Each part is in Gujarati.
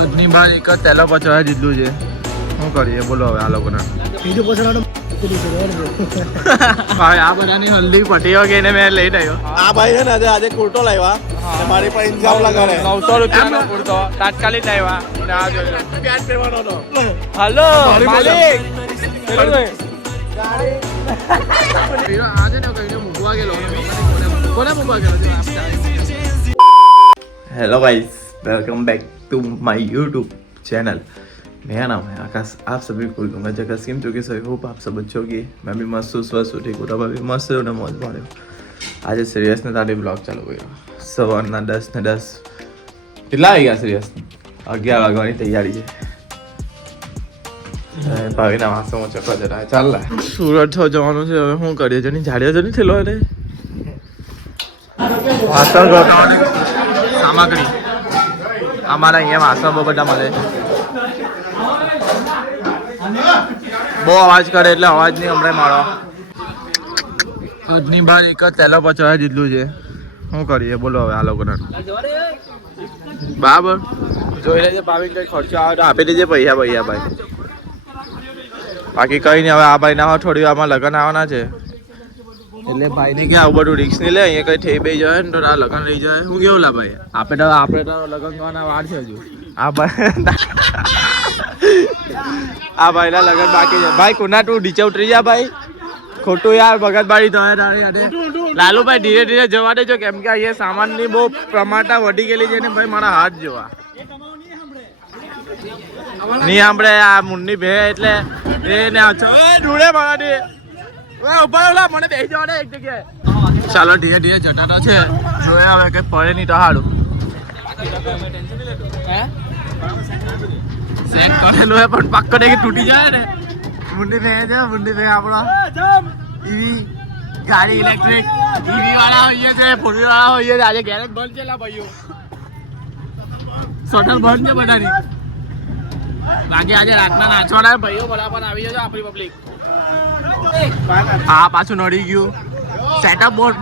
આજની બાર એક જ તેલો પચવા જીતલું છે. શું કરીએ બોલો હવે આ લોકોને. બીજું પછાડવાનું ભાઈ આ બધાની હલ્દી પટીઓ ગઈને મેં લઈને આવ્યો. આ ભાઈ છે ને આજે કુર્તો લાવ્યા મારી પાસે ઇન્જામ લગાડે 900 રૂપિયાનો કુર્તો તાત્કાલિક લાવ્યા. અને આ જોઈ લો પ્યાજ પહેરવાનો હતો. હલો માલિક આજે ને કઈને મૂકવા ગયેલો. કોને મૂકવા ગયેલો? Hello guys, welcome back to my YouTube channel. मेरा नाम है आकाश. आप सभी को दूंगा जगह स्कीम जो कि सही होप आप सब अच्छे होगी. मैं भी मस्त हूँ, स्वस्थ हूँ, ठीक हूँ. तब अभी मस्त हो मौज मारे हो. आज सीरियस ने तारी ब्लॉग चालू કર્યો. સવારના 10 ને 10 કેટલા આવી ગયા? સિરિયસ 11 વાગવાની તૈયારી છે. ભાવિના વાસણો ચકવા જતા ચાલ સુરત છો જવાનું છે. હવે શું કરીએ? જેની જાડિયા જની થયેલો એટલે વાસણ ગોઠવવાની સામગ્રી અમારા અહીંયા વાસણ બહુ બધા મળે. બહુ અવાજ કરે એટલે અવાજ નહીં હમણાં મારો. આજની બાર એક જ તેલો પચવા જીતલું છે. શું કરીએ બોલો હવે આ લોકોને. બરાબર જોઈ લેજે ભાવિક કઈ ખર્ચો આવે તો આપી દેજે પૈસા ભાઈ. બાકી કઈ નહીં. હવે આ ભાઈના થોડી વારમાં લગ્ન આવવાના છે એટલે ભાઈને કે આવું બધું રિક્સ નહીં લે. અહીંયા કઈ થઈ બે જાય ને તો આ લગ્ન રહી જાય. હું કેવું લા ભાઈ? આપણે તો લગ્ન કરવાના વાર છે હજુ. આ ભાઈના લગ્ન બાકી છે. ભાઈ કોના તું નીચે ઉતરી જા ભાઈ. ખોટું યાર ભગતબારી તારે લાલુભાઈ ધીરે ધીરે જવા દેજો કેમ કે અહીંયા સામાનની બહુ પ્રમાણતા વધી ગયેલી છે ને ભાઈ. મારા હાથ જોવા નહીં સાંભળે આ મુન્ની ભે એટલે એને ઢૂળે મારા ઉભા મને બેસી જવા દે એક જગ્યાએ. ચાલો ધીરે ધીરે જતા તો છે. જોયા હવે કઈ પડે નહીં તો સારું. સેટ કરેલું હે પણ પાક્કો કે તૂટી જાય ને. મુંડી ભે છે. મુંડી ભે આપણા ઈવી ગાડી ઇલેક્ટ્રિક ઈવી વાળા હોઈએ છે, ફોર વ્હીલ વાળા હોઈએ છે. આજે ગેરેજ બંધ છે લા ભાઈઓ. શોટલ બંધ છે બધાની. બાકી આજે રાતના નાચવાના ભાઈઓ બરાબર આવી જજો આપણી પબ્લિક. આ પાછું નડી ગયું સેટઅપ બોર્ડ.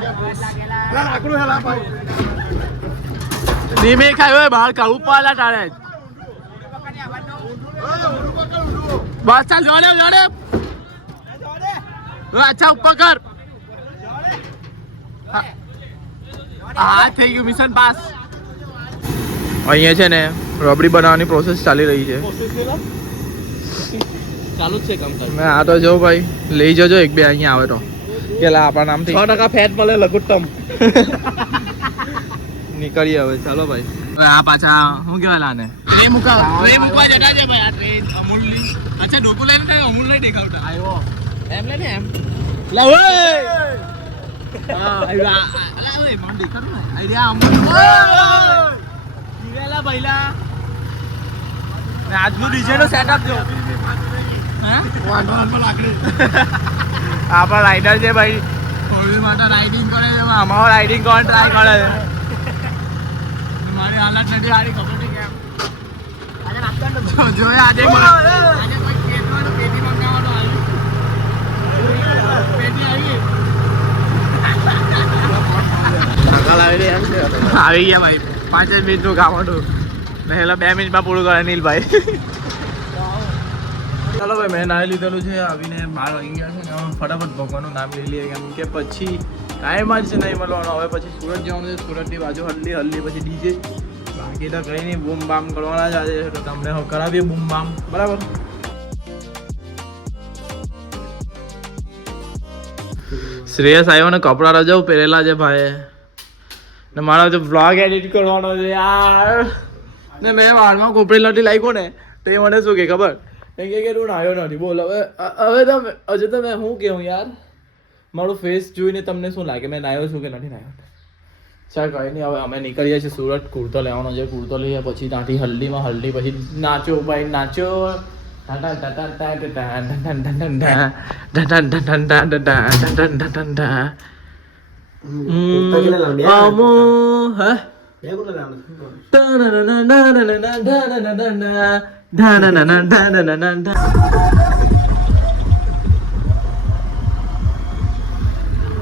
ધીમે ખાય બહાર કાઢવું પાલા તારે જ. બસ ચાલ જોડે અચ્છા ઉપર કર. હા થઈ ગયું મિશન પાસ. અહીંયા છે ને રબડી બનાવવાની પ્રોસેસ ચાલી રહી છે. ચાલુ જ છે કામ. આ તો જો ભાઈ લઈ જજો એક બે અહીંયા આવે તો કેલા આપણા નામથી 6% ફેટ મળે લઘુત્તમ. નીકળીએ હવે ચાલો ભાઈ. હવે આ પાછા શું કહેવાય લાને ટ્રે મૂકવા જતા છે ભાઈ. આ ટ્રેન અમૂલની. અચ્છા ડોકુ લઈને તો અમૂલ નહીં દેખાવતા. આવ્યો એમ લે ને એમ લા ઓય હા આવ્યા અલા ઓય મને દેખાતું ને આઈડિયા અમૂલ જીવેલા ભાઈલા. ને આજનું ડીજે નો સેટઅપ જો આપણા રાઈડર છે ભાઈ. હોળી માટે રાઇડિંગ કરે છે. અમારો રાઇડિંગ કરવાની ટ્રાય કરે છે. મારી હાલત નથી સારી ખબર નહીં કેમ. જોયા આજે કોઈ પેટી મંગાવવાનું આવી ગયા ભાઈ. 5 જ મિનિટનું કામ હતું. પહેલા 2 મિનિટમાં પૂરું કરે નીલભાઈ. ચાલો ભાઈ મેં નાહી લીધેલું છે. આવીને બહાર આવી ગયા છે ને ફટાફટ ભગવાનનું નામ લઈ લઈએ કેમ કે પછી ટાઈમ જ છે નહીં મળવાનો. હવે પછી સુરત જવાનું છે. સુરતની બાજુ હલ્દી પછી ડીજે. બાકી તો કંઈ નહીં બૂમ બામ કરવાના જ આજે. તો તમને કરાવીએ બૂમ બામ બરાબર. શ્રેયસ આવ્યો ને કપડાં રજાઓ પહેરેલા છે ભાઈ. ને મારો જો બ્લોગ એડિટ કરવાનો છે યાર. ને મેં વાળમાં કોપડી લટી લાગ્યો ને તો એ મને શું કે ખબર એમ કે તું નાયો નથી. બોલ હવે તમે હજુ તો મેં શું કહું યાર. મારું ફેસ જોઈને તમને શું લાગે મેં નાયો છું કે નથી નાયો? ચાલ કંઈ નહીં. હવે અમે નીકળીએ છીએ સુરત. કુર્તો લેવાનો છે. કુર્તો લઈએ પછી ત્યાંથી હલ્દી પછી નાચો ભાઈ નાચો.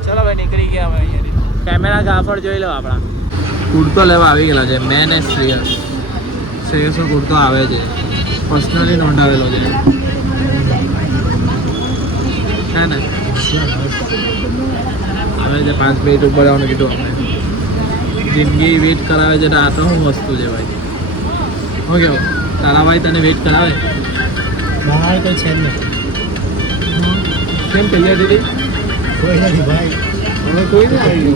ચલો ભાઈ નીકળી ગયા હવે. કેમેરા ગાફર જોઈ લો આપણા. કુર્તો લેવા આવી ગયેલા છે મેન શ્રેયસ. શ્રેયસનો કુર્તો આવે છે, પર્સનલી નોંધાવેલો છે હે ને? આવે છે 5 મિનિટ ઉપર આવવાનું કીધું આપણે. જિંદગી વેઇટ કરાવે છે, આ તો શું વસ્તુ છે ભાઈ? શું કેવું તારા ભાઈ તને વેઇટ કરાવે? બહાર તો છે ને, કેમ તૈયાર દીધી? કોઈ નથી ભાઈ, હવે કોઈ નહીં આવી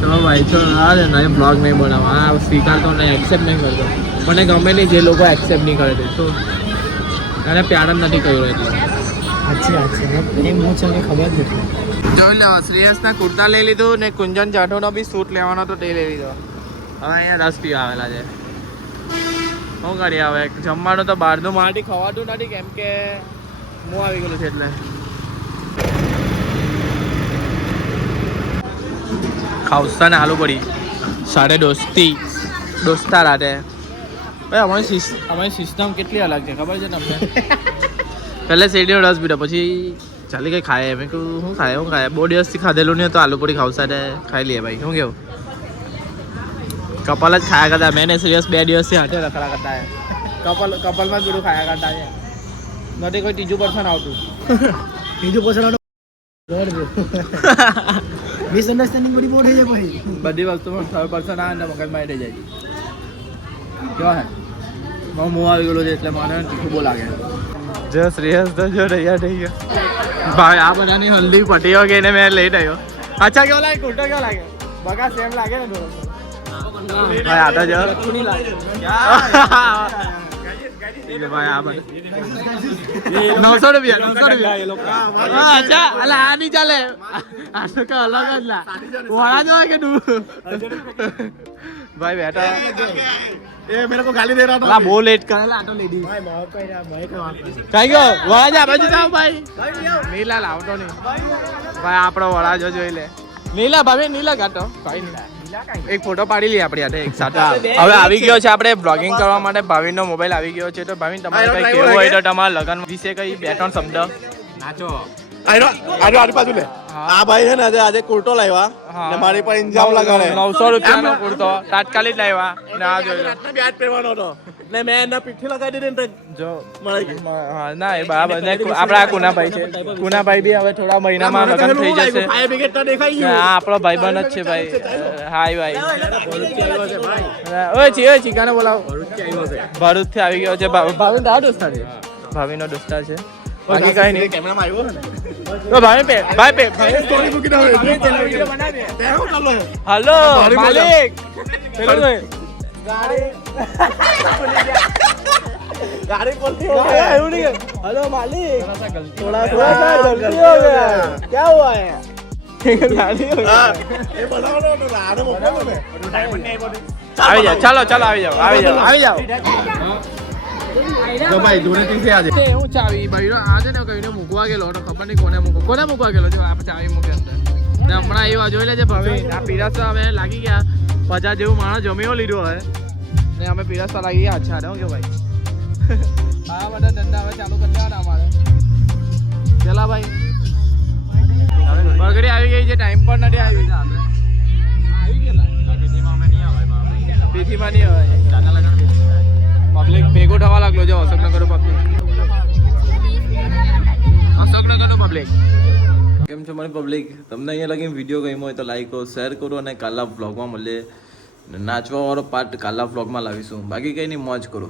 ચલો ભાઈ ચલો આ ને નહીં બ્લોગ નહીં બનાવવા, આ સ્વીકારતો નહીં, એક્સેપ્ટ નહીં કરતો. મને ગમે નહીં જે લોકો એક્સેપ્ટ નહીં કરે છે, શું એને પ્યાર જ નથી કર્યો એટલે. સાચી વાત છે, એમ હું છે ખબર જ નથી. જોઈ લો, શ્રેયસના કુર્તા લઈ લીધું ને કુંજન જાઠોનો બી સૂટ લેવાનો તો તે લઈ લીધો. હવે અહીંયા રસ પીવા આવેલા છે. શું કરીએ હવે, જમવાનું તો બહારનું મારાથી ખવાતું નથી કેમ કે હું આવી ગયેલું છે એટલે. ખાવસા ને આલુ પડી સાડે દોસ્તા રાતે ભાઈ. અમારી સિસ્ટમ કેટલી અલગ છે ખબર છે તમને? પહેલે શેરડીનો રસ પીધો, પછી ચાલી કઈ ખાય. મેં કહ્યું શું ખાય? બહુ દિવસથી ખાધેલું નહીં તો આલુ પૂરી ખાવસા ને ખાઈ લઈએ ભાઈ. શું કેવું? કપલ જ ખાયા કરતા, મેં ને સિરિયસ 2 દિવસથી હાથે રખડા કરતા. કપલમાં જ બધું ખાયા કરતા છે, નથી કોઈ ત્રીજું પર્સન આવતું. બીજું પસંદ મિસઅન્ડરસ્ટેન્ડિંગ બધી બહુ થઈ જાય ભાઈ. બધી વસ્તુમાં થર્ડ પર્સન આવે ને મગજમાં થઈ જાય. કેવા હે હું આવી ગયેલો છે એટલે મને તીખું બહુ લાગે. જો શ્રેયસ તો જો તૈયાર થઈ ગયો ભાઈ. આ બધાની હલ્દી પટીઓ ગઈને મેં લઈ આવ્યો. અચ્છા કેવો લાગે? કુર્તો કેવો લાગે? બગા સેમ લાગે ને થોડો ભાઈ? આ તો જો ભાઈ આ બધું 900 રૂપિયા. અચ્છા અલા આ નહીં ચાલે, આ તો કે અલગ જ લા વડા જો કે તું ભાઈ બેટા ये मेरे को गाली दे रहा था. લા બહુ લેટ કરેલા આટો લેડી भाई बहुत कह रहा भाई का કઈ ગયો વડા જા બાજુ જાવ ભાઈ. નીલા લાવતો નહીં ભાઈ, આપણો વડા જો જોઈ લે. નીલા ભાભી નીલા કાઢો કઈ નહીં. એક ફોટો પાડી લઈએ આપણે એક સાથે. હવે આવી ગયો છે આપણે બ્લોગિંગ કરવા માટે ભાવિનનો મોબાઈલ આવી ગયો છે. તો ભાવિન તમારે કઈ કેવું હોય તો તમારા લગન વિશે કઈ 2-3 શબ્દ નાચો. आजू बाजू ले. આ ભાઈ છે ને આજે કુર્તો લાવ્યા ને મારી પર ઇન્જામ લગાડે. 900 રૂપિયાનો કુર્તો તાત્કાલિક લાવ્યા ને આ જોઈ લો. રાતના બ્યાજ પહેરવાનો હતો ને મેં એના પીઠી લગાડી દીધી ને જો મળી ગઈ. હા ના એ બરાબર ને આપણા કુનાભાઈ છે. કુનાભાઈ બી હવે થોડા મહિનામાં લગન થઈ જશે. ફાયર બ્રિગેડ તો દેખાઈ ગયું. હા આપણો ભાઈબંધ જ છે ભાઈ. હાય ભાઈ. ઓય ચીકાને બોલાવો. ભરૂચથી આવી ગયો છે. ભાવિન તારો દોસ્તાર છે? ભાવિનો દોસ્તાર છે. બાકી કઈ નહીં. કેમેરામાં આવ્યો ને તો ભાઈ સ્ટોરી મૂકી દો. તે હું ચાલો હલો માલિક પેલું નહીં. गाड़ी पलटी हो क्या है? गया. हेलो मालिक थोड़ा थोड़ा सा गलती हो गया. क्या हुआ है? गाड़ी हो गया. ये बताओ ना तो आने मोकलो ने डायमंड नहीं बोली. આવી જાઓ ચાલો આવી જાઓ. तो भाई दूरे तीन से आ जाए. હું ચાવી ભાઈ આજે ને કઈને મૂકવા ગયેલો તો ખબર નહીં કોને મૂકવા ગયેલો છે. આપણે ચાવી મૂકે અંદર ને હમણાં આવ્યો જોઈ લેજે ભાવી. આ પીરાસવા અમે લાગી ગયા 50 જેવું માણસ જમીઓ લીધો હવે ને અમે પીરાસવા લાગી ગયા. અચ્છા હું કે ભાઈ આ બધા ધંધા હવે ચાલુ કરી દેવાના અમારે. ચલા ભાઈ બગડી આવી ગઈ છે, ટાઈમ પર નથી આવી. પેથીમાં નહીં આવે. પબ્લિક ભેગો થવા લાગલો છે. અશોકનગરનું પબ્લિક કેમ છો મારી પબ્લિક? તમને અહીંયા લગી વિડીયો ગમ્યો હોય તો લાઈક કરો, શેર કરો અને કાલા વ્લોગમાં મળીએ. નાચવા વાળો પાર્ટ કાલા વ્લોગમાં લાવીશું. બાકી કંઈ નહીં, મોજ કરો.